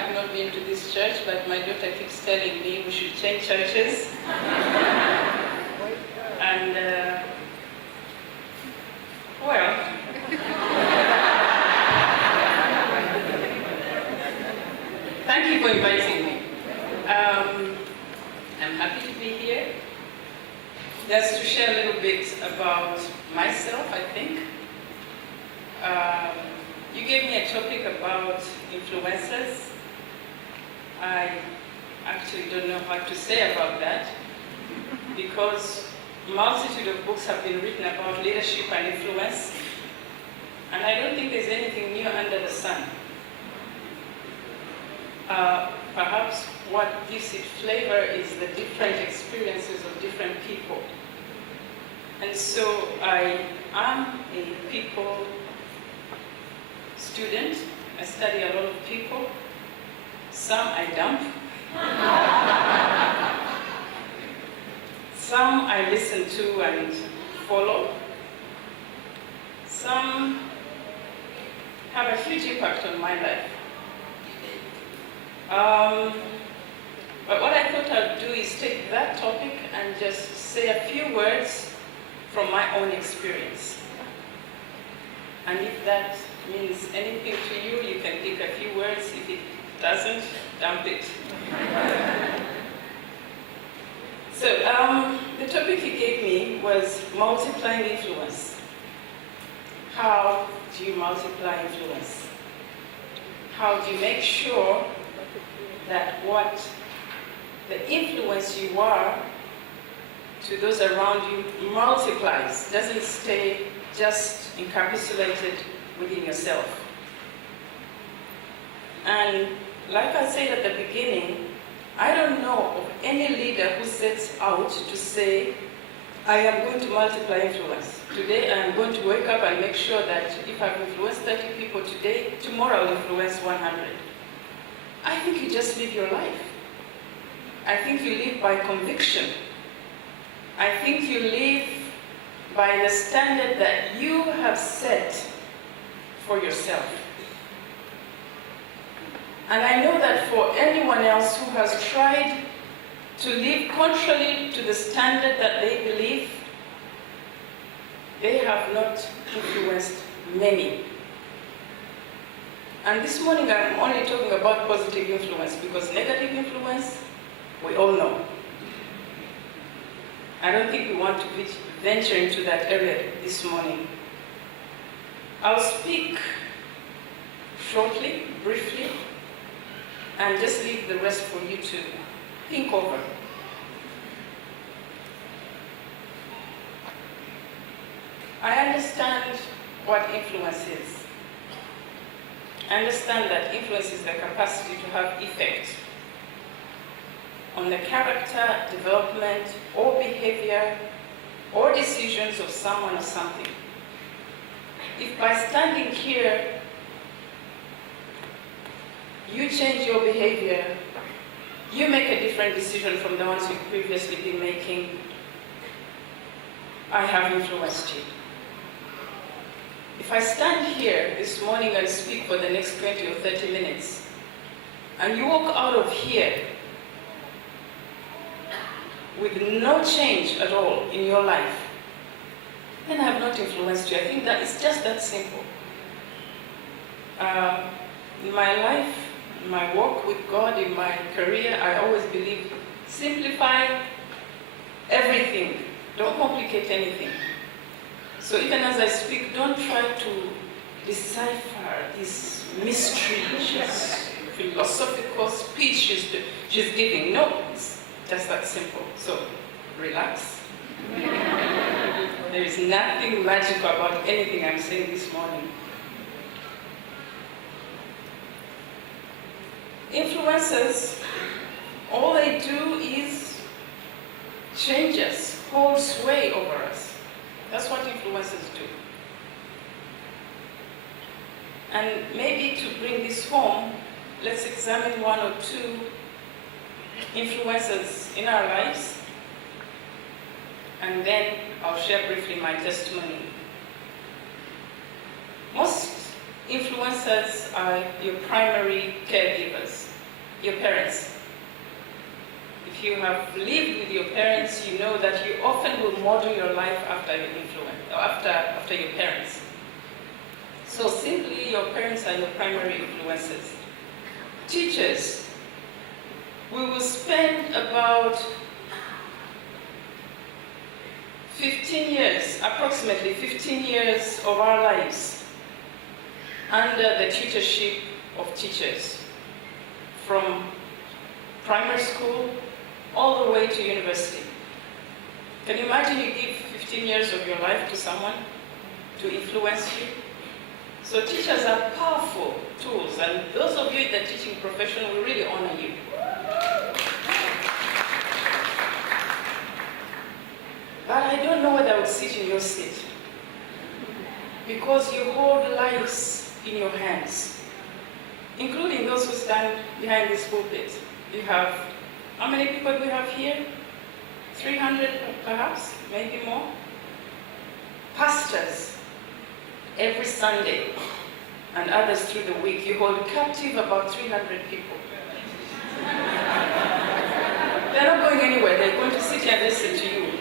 have not been to this church, but my daughter keeps telling me we should change churches. And, well, thank you for inviting me. I'm happy to be here. Just to share a little bit about myself, I think. You gave me a topic about influencers. I actually don't know what to say about that, because a multitude of books have been written about leadership and influence, and I don't think there's anything new under the sun. Perhaps what gives it flavor is the different experiences of different people. And so I am a people student. I study a lot of people. Some I dump. Some I listen to and follow. Some have a huge impact on my life. But what I thought I'd do is take that topic and just say a few words from my own experience. And if that means anything to you, you can take a few words. If it doesn't, dump it. So the topic he gave me was multiplying influence. How do you multiply influence? How do you make sure that what the influence you are to those around you multiplies, doesn't stay just encapsulated within yourself? And like I said at the beginning, I don't know of any leader who sets out to say, I am going to multiply influence. Today I am going to wake up and make sure that if I've influenced 30 people today, tomorrow I'll influence 100. I think you just live your life. I think you live by conviction. I think you live by the standard that you have set for yourself. And I know that for anyone else who has tried to live contrary to the standard that they believe, they have not influenced many. And this morning I'm only talking about positive influence, because negative influence, we all know. I don't think we want to venture into that area this morning. I'll speak shortly, briefly, and just leave the rest for you to think over. I understand what influence is. I understand that influence is the capacity to have effect on the character, development, or behavior, or decisions of someone or something. If by standing here, you change your behavior, you make a different decision from the ones you've previously been making, I have influenced you. If I stand here this morning and speak for the next 20 or 30 minutes, and you walk out of here with no change at all in your life, then I have not influenced you. I think that it's just that simple. In my life, in my walk with God, in my career, I always believe, simplify everything. Don't complicate anything. So even as I speak, don't try to decipher this mystery, philosophical speech she's giving. No, it's just that simple. So relax. There is nothing magical about anything I'm saying this morning. Influencers, all they do is change us, hold sway over us. That's what influencers do. And maybe to bring this home, let's examine one or two influencers in our lives, and then I'll share briefly my testimony. Most influencers are your primary caregivers. your parents. If you have lived with your parents, you know that you often will model your life after your influence, or after your parents. So simply, your parents are your primary influences. Teachers, we will spend about 15 years, approximately 15 years of our lives under the tutorship of teachers, from primary school all the way to university. Can you imagine you give 15 years of your life to someone to influence you? So teachers are powerful tools, and those of you in the teaching profession will really honor you. But I don't know whether I would sit in your seat, because you hold lives in your hands, including those who stand behind this pulpit. You have, how many people do we have here? 300 perhaps, maybe more. Pastors, every Sunday and others through the week, you hold captive about 300 people. They're not going anywhere, they're going to sit here and listen to you.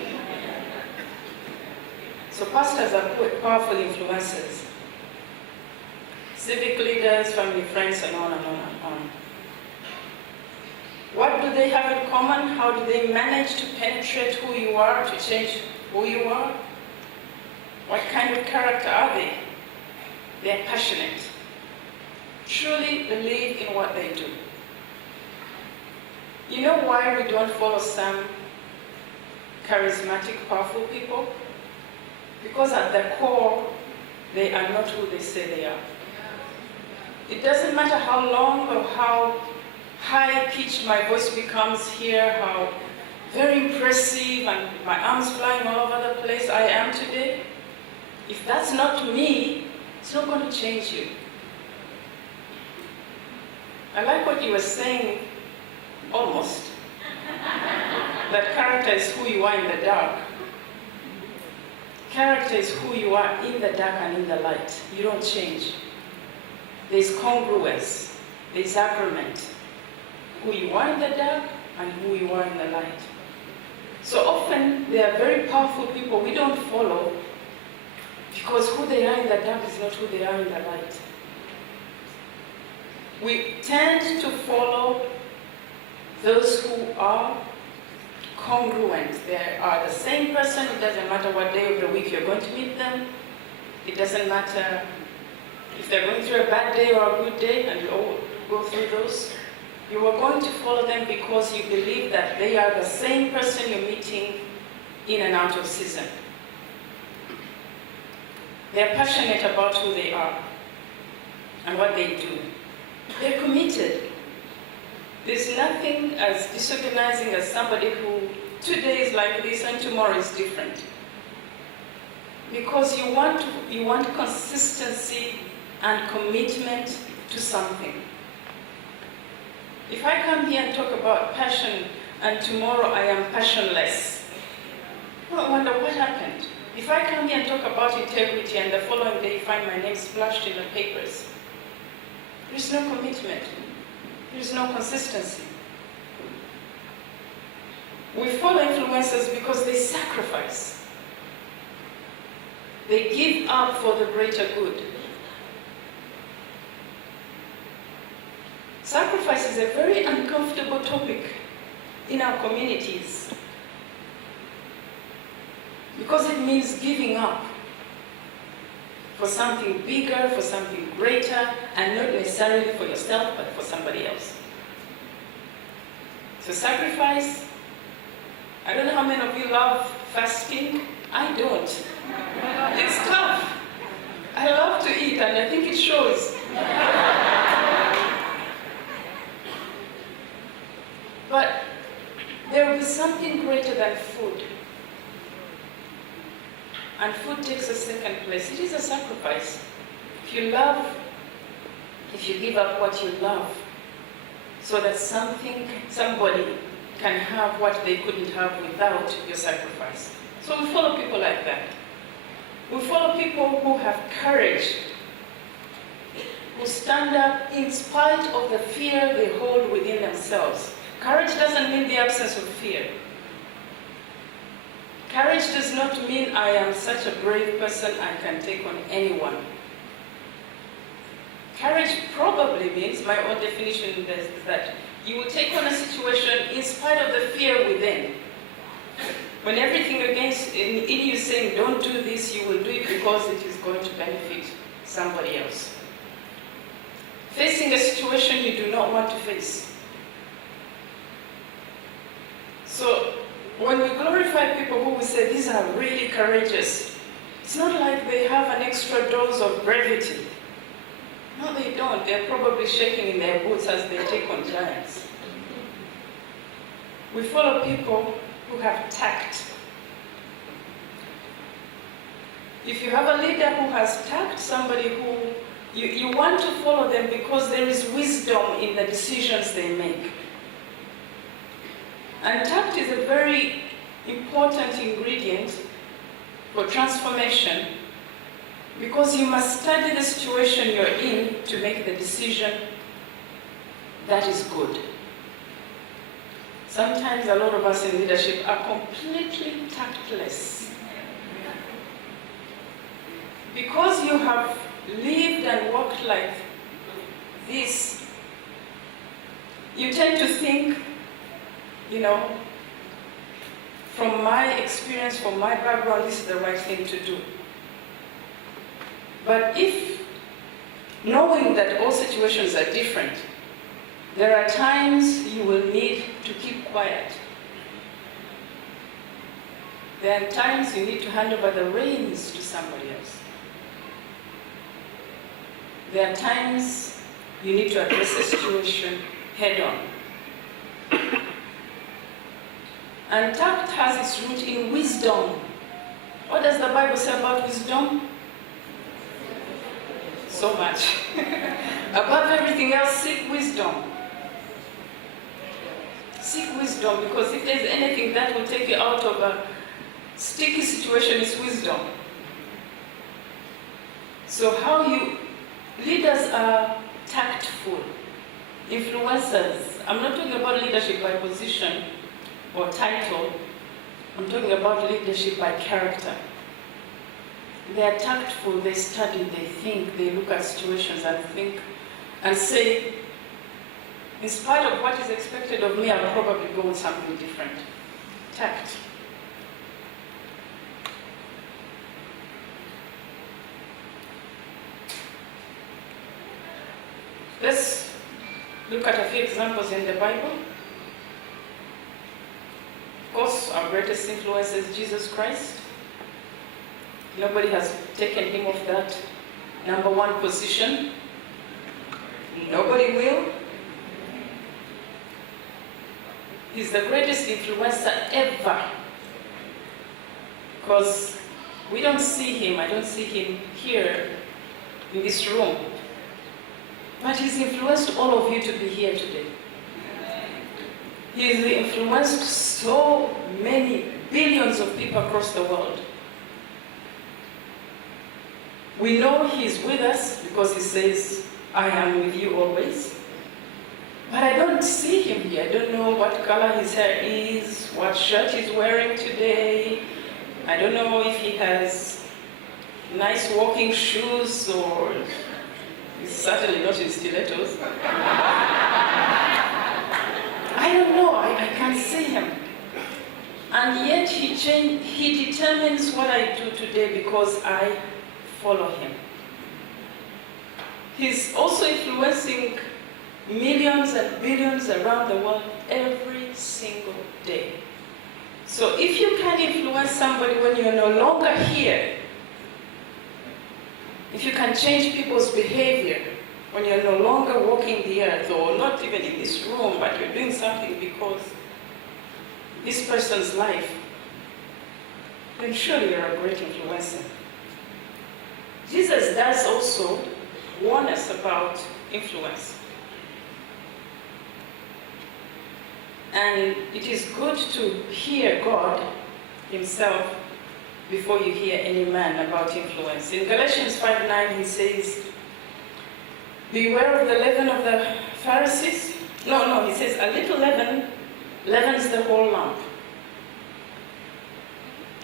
So pastors are powerful influencers. Civic leaders, family friends, and on and on and on. What do they have in common? How do they manage to penetrate who you are, to change who you are? What kind of character are they? They are passionate, truly believe in what they do. You know why we don't follow some charismatic, powerful people? Because at their core, they are not who they say they are. It doesn't matter how long or how high-pitched my voice becomes here, how very impressive and my arms flying all over the place I am today. If that's not me, it's not going to change you. I like what you were saying, almost, that character is who you are in the dark. Character is who you are in the dark and in the light. You don't change. There's congruence, there's agreement. Who you are in the dark and who you are in the light. So often, they are very powerful people we don't follow because who they are in the dark is not who they are in the light. We tend to follow those who are congruent. They are the same person. It doesn't matter what day of the week you're going to meet them. It doesn't matter if they're going through a bad day or a good day, and you all go through those. You are going to follow them because you believe that they are the same person you're meeting in and out of season. They're passionate about who they are and what they do. They're committed. There's nothing as disorganizing as somebody who today is like this and tomorrow is different. Because you want consistency and commitment to something. If I come here and talk about passion and tomorrow I am passionless, I wonder what happened. If I come here and talk about integrity and the following day find my name splashed in the papers, there's no commitment. There's no consistency. We follow influencers because they sacrifice. They give up for the greater good. Sacrifice is a very uncomfortable topic in our communities because it means giving up for something bigger, for something greater, and not necessarily for yourself, but for somebody else. So sacrifice, I don't know how many of you love fasting. I don't. It's tough. I love to eat, and I think it shows. But there will be something greater than food. And food takes a second place. It is a sacrifice. If you love, if you give up what you love, so that somebody can have what they couldn't have without your sacrifice. So we follow people like that. We follow people who have courage who stand up in spite of the fear they hold within themselves. Courage doesn't mean the absence of fear. Courage does not mean I am such a brave person I can take on anyone. Courage probably means, my own definition is that you will take on a situation in spite of the fear within. When everything in you is saying, don't do this, you will do it because it is going to benefit somebody else. Facing a situation you do not want to face. So, when we glorify people who will say, these are really courageous, it's not like they have an extra dose of brevity. No, they don't. They're probably shaking in their boots as they take on giants. We follow people who have tact. If you have a leader who has tact, somebody who you want to follow them because there is wisdom in the decisions they make. And tact is a very important ingredient for transformation, because you must study the situation you're in to make the decision that is good. Sometimes a lot of us in leadership are completely tactless. Because you have lived and walked like this, you tend to think, from my experience, from my background, this is the right thing to do. But if, knowing that all situations are different, there are times you will need to keep quiet. There are times you need to hand over the reins to somebody else. There are times you need to address the situation head on. And tact has its root in wisdom. What does the Bible say about wisdom? So much. Above everything else, seek wisdom. Seek wisdom, because if there's anything that will take you out of a sticky situation, it's wisdom. So leaders are tactful. Influencers, I'm not talking about leadership by position or title, I'm talking about leadership by character. They are tactful, they study, they think, they look at situations and think and say, in spite of what is expected of me, I'll probably go with something different. Tact. Let's look at a few examples in the Bible. Of course, our greatest influence is Jesus Christ. Nobody has taken him off that number one position. Nobody will. He's the greatest influencer ever. Because we don't see him, I don't see him here in this room. But he's influenced all of you to be here today. He's influenced so many billions of people across the world. We know he's with us because he says, I am with you always. But I don't see him here. I don't know what color his hair is, what shirt he's wearing today. I don't know if he has nice walking shoes or he's certainly not in stilettos. I don't know, I can't see him. And yet he determines what I do today because I follow him. He's also influencing millions and billions around the world every single day. So if you can influence somebody when you're no longer here, if you can change people's behavior when you're no longer walking the earth, or not even in this room, but you're doing something because this person's life, then surely you're a great influencer. Jesus does also warn us about influence. And it is good to hear God himself before you hear any man about influence. In Galatians 5:9 he says, Beware of the leaven of the Pharisees. No, he says a little leaven leavens the whole lump.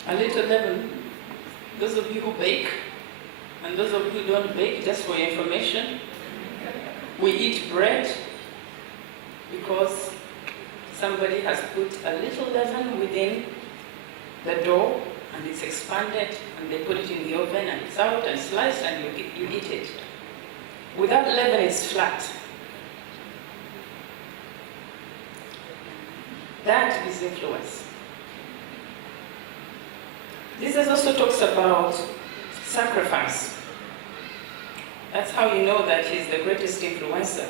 A little leaven. Those of you who bake, and those of you who don't bake, just for your information, we eat bread because somebody has put a little leaven within the dough, and it's expanded, and they put it in the oven, and it's out and sliced, and you eat it. Without leaven, it's flat. That is influence. Jesus also talks about sacrifice. That's how you know that he's the greatest influencer.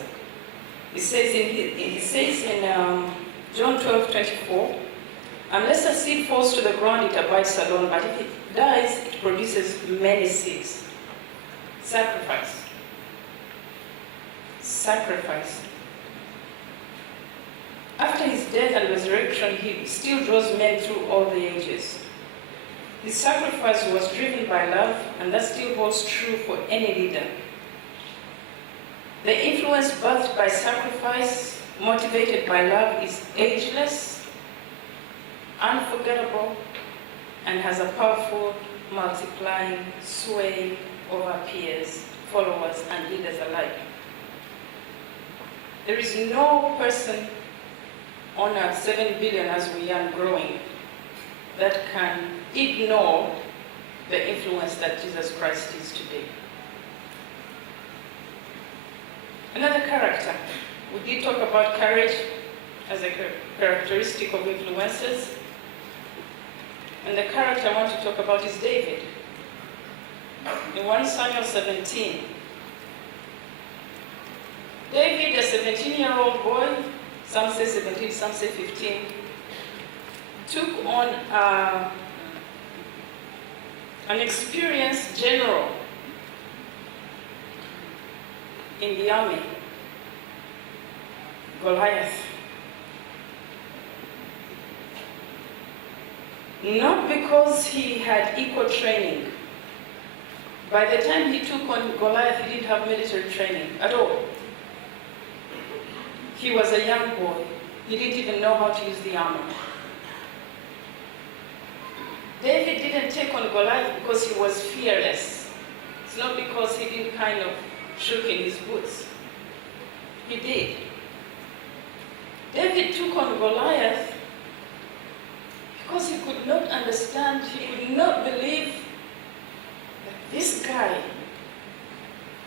He says in John 12:24, unless a seed falls to the ground, it abides alone, but if it dies, it produces many seeds. Sacrifice. Sacrifice. After his death and resurrection, he still draws men through all the ages. His sacrifice was driven by love, and that still holds true for any leader. The influence birthed by sacrifice, motivated by love, is ageless, unforgettable, and has a powerful, multiplying sway over peers, followers, and leaders alike. There is no person on earth, 7 billion as we are growing, that can ignore the influence that Jesus Christ is today. Another character. We did talk about courage as a characteristic of influencers. And the character I want to talk about is David. In 1 Samuel 17, David, a 17-year-old boy, some say 17, some say 15, took on an experienced general in the army, Goliath. Not because he had equal training. By the time he took on Goliath, he didn't have military training at all. He was a young boy. He didn't even know how to use the armor. David didn't take on Goliath because he was fearless. It's not because he didn't kind of shook in his boots. He did. David took on Goliath because he could not understand, he could not believe that this guy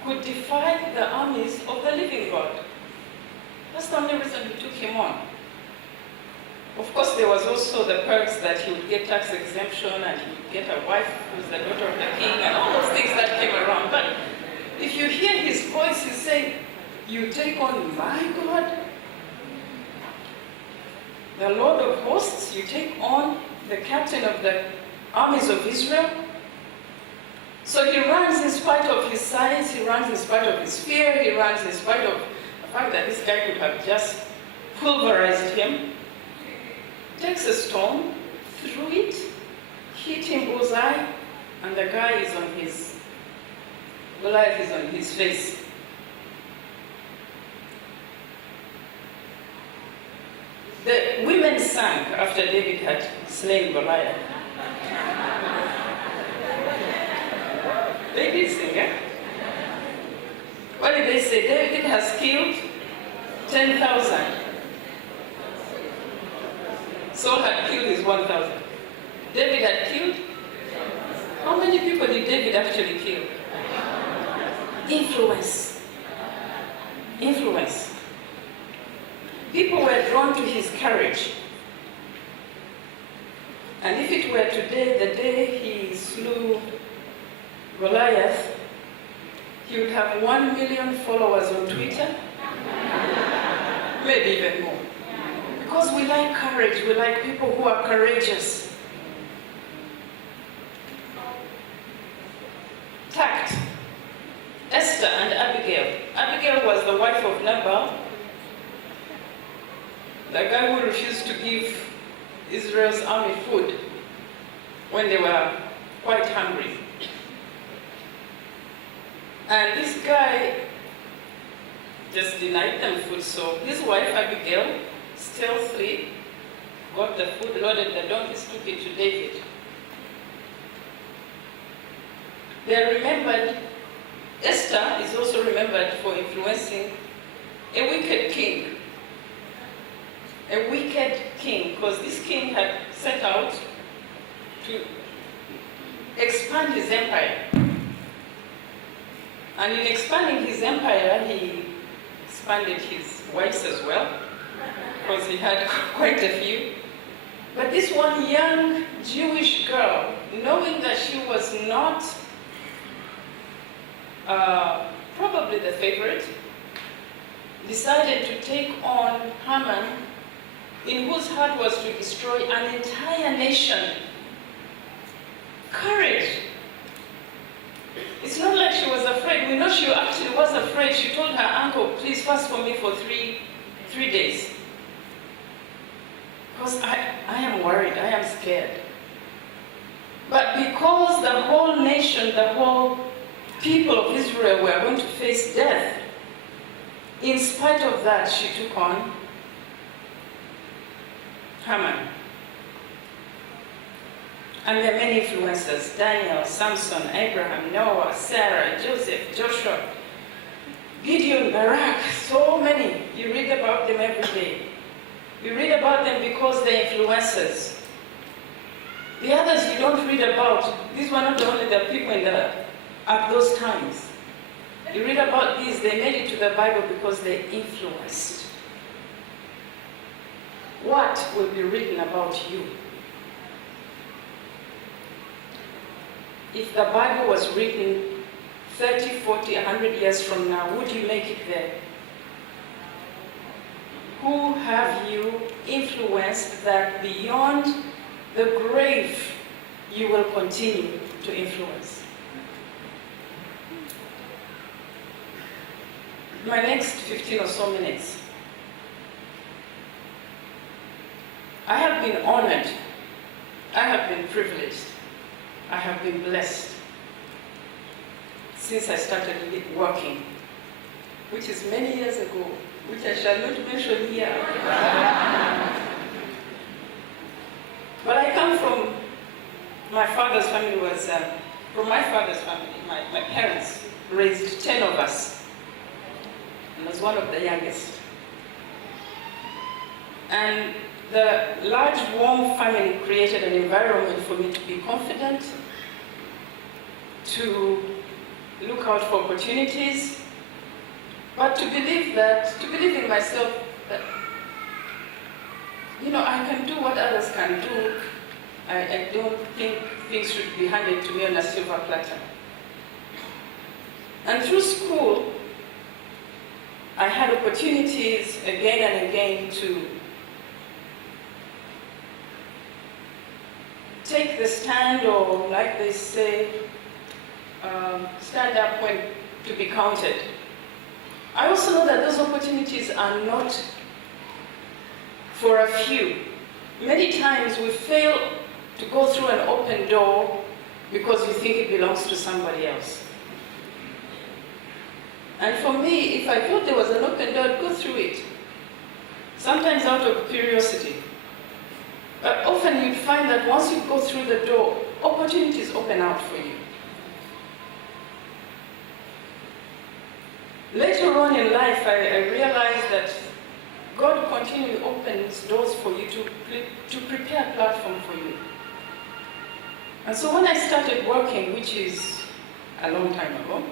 could defy the armies of the living God. That's the only reason he took him on. Of course, there was also the perks that he would get tax exemption and he would get a wife who's the daughter of the king and all those things that came around. But if you hear his voice, he's saying, you take on my God, the Lord of hosts, you take on the captain of the armies of Israel. So he runs in spite of his size, he runs in spite of his fear, he runs in spite of the fact that this guy could have just pulverized him. Takes a stone, threw it, hit him bullseye, and the guy is on his, Goliath is on his face. The women sang after David had slain Goliath. They did sing, eh? What did they say? David has killed 10,000. Saul had killed his 1,000. David had killed? How many people did David actually kill? Influence. Influence. People were drawn to his courage. And if it were today, the day he slew Goliath, he would have 1 million followers on Twitter. Maybe even more. Because we like courage, we like people who are courageous. Tact. Esther and Abigail. Abigail was the wife of Nabal, the guy who refused to give Israel's army food when they were quite hungry. And this guy just denied them food. So his wife, Abigail, stealthily got the food, loaded the donkeys, took it to David. They are remembered, Esther is also remembered for influencing a wicked king. A wicked king, because this king had set out to expand his empire. And in expanding his empire, he expanded his wives as well, because he had quite a few. But this one young Jewish girl, knowing that she was not probably the favorite, decided to take on Haman, in whose heart was to destroy an entire nation. Courage. It's not like she was afraid. We know she actually was afraid. She told her uncle, please fast for me for three days. Because I am worried, I am scared. But because the whole nation, the whole people of Israel were going to face death, in spite of that, she took on Haman. And there are many influencers: Daniel, Samson, Abraham, Noah, Sarah, Joseph, Joshua, Gideon, Barak, so many. You read about them every day. You read about them because they're influencers. The others you don't read about. These were not only the people at those times. You read about these, they made it to the Bible because they influenced. What will be written about you? If the Bible was written 30, 40, 100 years from now, would you make it there? Who have you influenced that beyond the grave you will continue to influence? My next 15 or so minutes, I have been honored, I have been privileged, I have been blessed since I started working, which is many years ago, which I shall not mention here. But I come from my father's family from my father's family. My parents raised 10 of us, and I was one of the youngest. And the large, warm family created an environment for me to be confident, to look out for opportunities, but to believe in myself that, I can do what others can do. I don't think things should be handed to me on a silver platter. And through school, I had opportunities again and again to take the stand, or like they say, stand up when to be counted. I also know that those opportunities are not for a few. Many times we fail to go through an open door because we think it belongs to somebody else. And for me, if I thought there was an open door, I'd go through it. Sometimes out of curiosity. But often you'd find that once you go through the door, opportunities open out for you. Later on in life, I realized that God continually opens doors for you to prepare a platform for you. And so when I started working, which is a long time ago,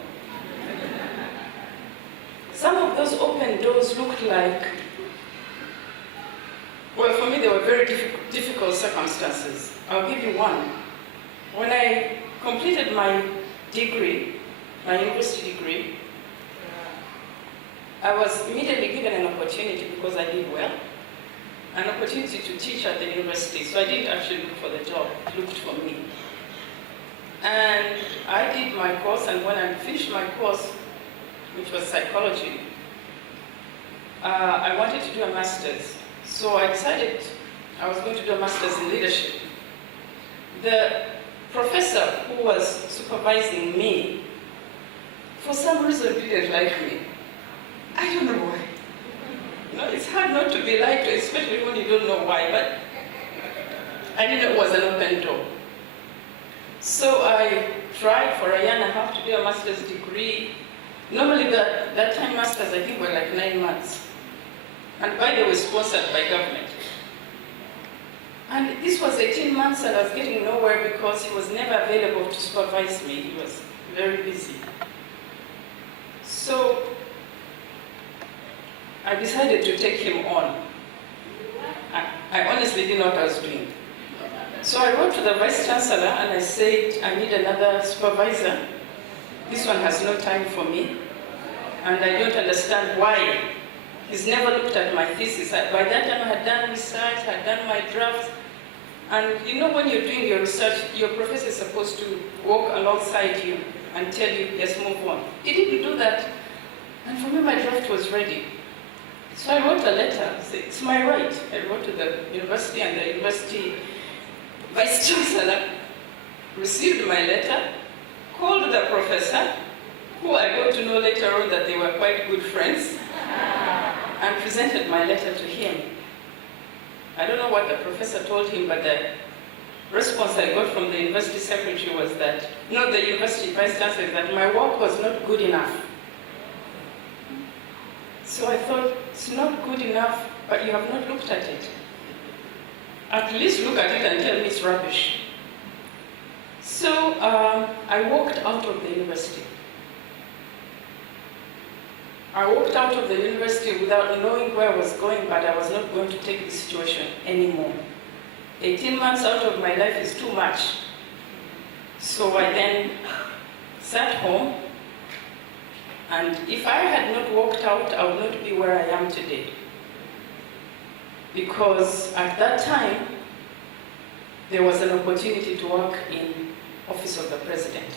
some of those open doors looked like, well, for me, they were very difficult circumstances. I'll give you one. When I completed my degree, my university degree, I was immediately given an opportunity, because I did well, an opportunity to teach at the university. So I didn't actually look for the job, it looked for me. And I did my course, and when I finished my course, which was psychology, I wanted to do a master's. So I decided I was going to do a master's in leadership. The professor who was supervising me, for some reason, didn't like me. I don't know why. It's hard not to be lied to, especially when you don't know why, but I didn't know it was an open door. So I tried for a year and a half to do a master's degree. Normally that time masters, I think, were like 9 months. And by the way, sponsored by government. And this was 18 months and I was getting nowhere because he was never available to supervise me. He was very busy. So I decided to take him on. I honestly didn't know what I was doing. So I wrote to the Vice Chancellor and I said, I need another supervisor. This one has no time for me. And I don't understand why. He's never looked at my thesis. By that time I had done research, I had done my drafts. And you know when you're doing your research, your professor is supposed to walk alongside you and tell you, yes, move on. He didn't do that. And for me, my draft was ready. So I wrote a letter. It's my right. I wrote to the university, and the university vice chancellor received my letter, called the professor, who I got to know later on that they were quite good friends, and presented my letter to him. I don't know what the professor told him, but the response I got from the university secretary was that, not the university vice chancellor, that my work was not good enough. So I thought, it's not good enough, but you have not looked at it. At least look at it and tell me it's rubbish. So I walked out of the university. I walked out of the university without knowing where I was going, but I was not going to take this situation anymore. 18 months out of my life is too much. So I then sat home, and if I had not walked out, I would not be where I am today. Because at that time, there was an opportunity to work in Office of the President.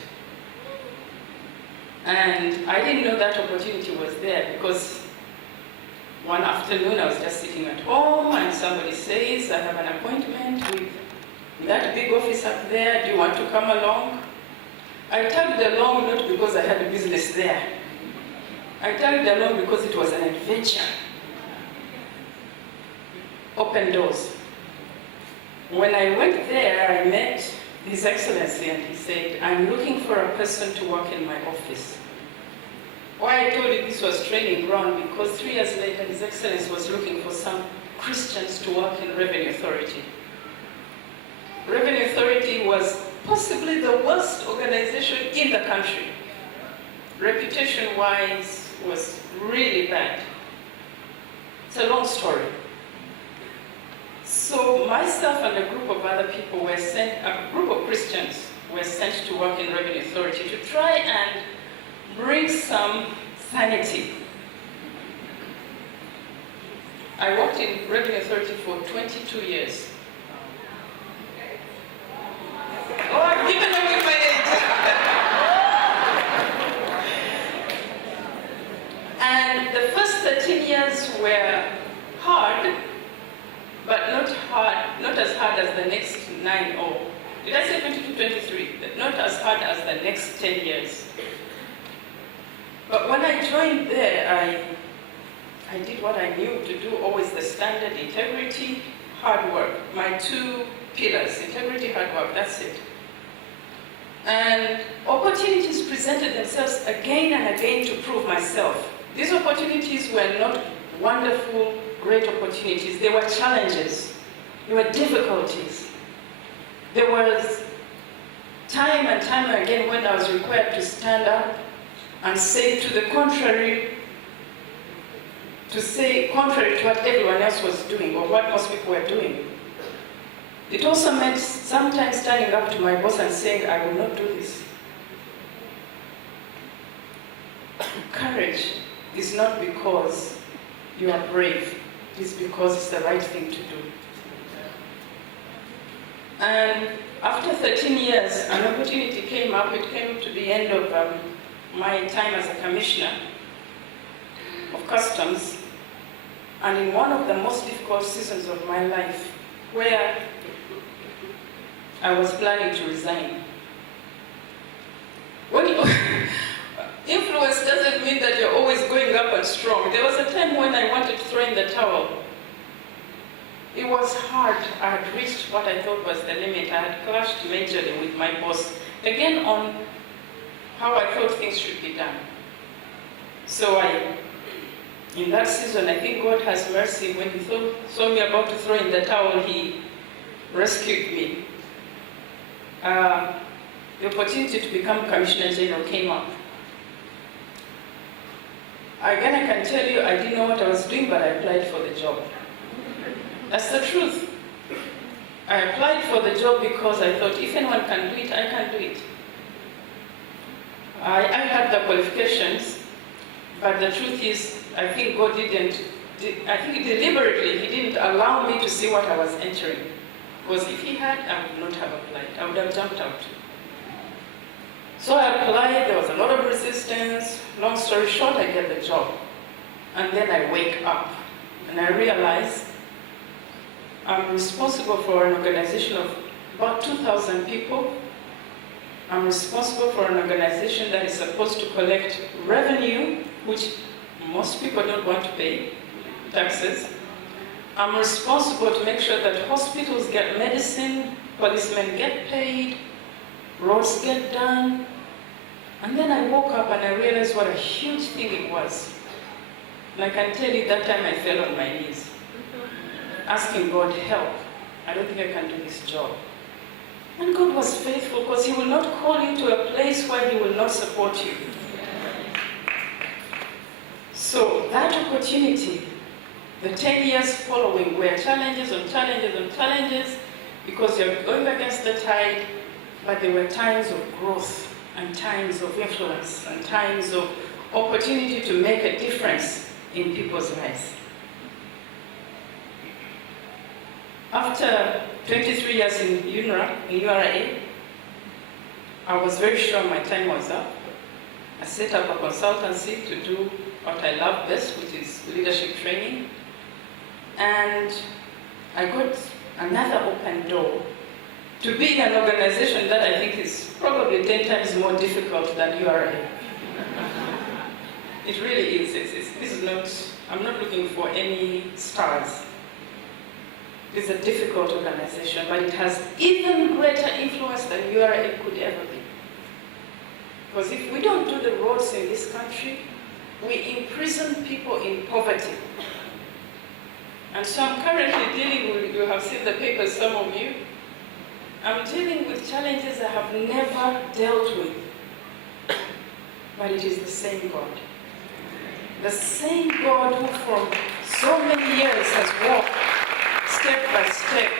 And I didn't know that opportunity was there because one afternoon I was just sitting at home and somebody says, I have an appointment with that big office up there, do you want to come along? I tagged along not because I had a business there. I tagged along because it was an adventure. Open doors. When I went there, I met His Excellency and he said, I'm looking for a person to work in my office. Why I told you this was training ground, because 3 years later, His Excellency was looking for some Christians to work in Revenue Authority. Revenue Authority was possibly the worst organization in the country. Reputation-wise, was really bad. It's a long story. So myself and a group of other people were sent, a group of Christians were sent to work in Revenue Authority to try and bring some sanity. I worked in Revenue Authority for 22 years. Oh, I've given away my age. And the first 13 years were hard, but not as hard as the next 9 or, did I say 22, 23? Not as hard as the next 10 years. But when I joined there, I did what I knew to do, always the standard: integrity, hard work. My 2 pillars, integrity, hard work, that's it. And opportunities presented themselves again and again to prove myself. These opportunities were not wonderful, great opportunities. They were challenges. They were difficulties. There was time and time again when I was required to stand up and say to the contrary, to say contrary to what everyone else was doing or what most people were doing. It also meant sometimes standing up to my boss and saying, I will not do this. Courage is not because you are brave. It is because it's the right thing to do. And after 13 years, an opportunity came up. It came to the end of my time as a commissioner of customs, and in one of the most difficult seasons of my life, where I was planning to resign. Influence doesn't mean that you're always going up and strong. There was a time when I wanted to throw in the towel. It was hard. I had reached what I thought was the limit. I had clashed majorly with my boss, again on how I thought things should be done. So in that season, I think God has mercy. When he saw me about to throw in the towel, he rescued me. The opportunity to become Commissioner General came up. Again, I can tell you, I didn't know what I was doing, but I applied for the job. That's the truth. I applied for the job because I thought, if anyone can do it, I can do it. I had the qualifications, but the truth is, I think God deliberately, he didn't allow me to see what I was entering. Because if he had, I would not have applied. I would have jumped out. So I applied, there was a lot of resistance. Long story short, I get the job. And then I wake up and I realize I'm responsible for an organization of about 2,000 people. I'm responsible for an organization that is supposed to collect revenue, which most people don't want to pay, taxes. I'm responsible to make sure that hospitals get medicine, policemen get paid, roads get done. And then I woke up and I realized what a huge thing it was. And I can tell you that time I fell on my knees, asking God, help. I don't think I can do this job. And God was faithful because he will not call you to a place where he will not support you. So that opportunity, the 10 years following were challenges on challenges on challenges because you're going against the tide, but there were times of growth and times of influence and times of opportunity to make a difference in people's lives. After 23 years in UNRA, I was very sure my time was up. I set up a consultancy to do what I love best, which is leadership training. And I got another open door to be an organization that I think is probably 10 times more difficult than URA. It really is. This is not, I'm not looking for any stars. It's a difficult organization, but it has even greater influence than URA could ever be. Because if we don't do the roads in this country, we imprison people in poverty. And so I'm currently dealing with, you have seen the papers, some of you, I'm dealing with challenges I have never dealt with. But it is the same God. The same God who from so many years has walked step by step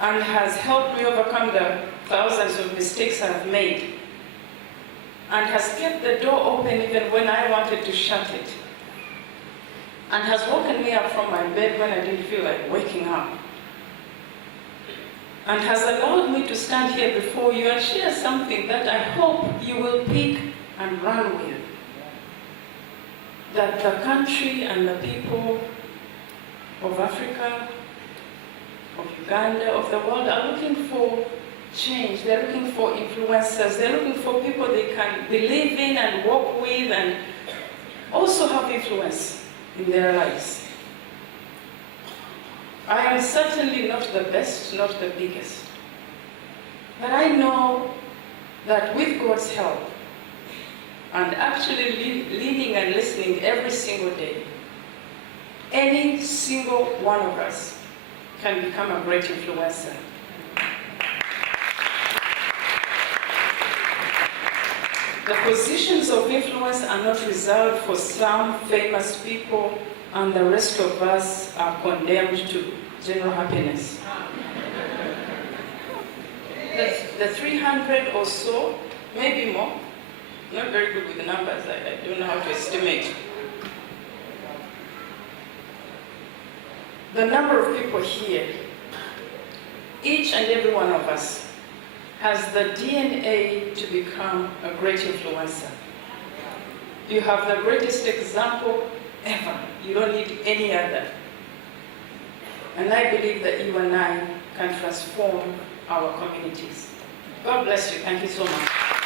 and has helped me overcome the thousands of mistakes I've made and has kept the door open even when I wanted to shut it and has woken me up from my bed when I didn't feel like waking up and has allowed me to stand here before you and share something that I hope you will pick and run with. That the country and the people of Africa, of Uganda, of the world are looking for change. They're looking for influencers. They're looking for people they can believe in and work with and also have influence in their lives. I am certainly not the best, not the biggest. But I know that with God's help, and actually leaning and listening every single day, any single one of us can become a great influencer. The positions of influence are not reserved for some famous people, and the rest of us are condemned to general happiness. The 300 or so, maybe more, not very good with the numbers, I don't know how to estimate. The number of people here, each and every one of us, has the DNA to become a great influencer. You have the greatest example ever. You don't need any other. And I believe that you and I can transform our communities. God bless you. Thank you so much.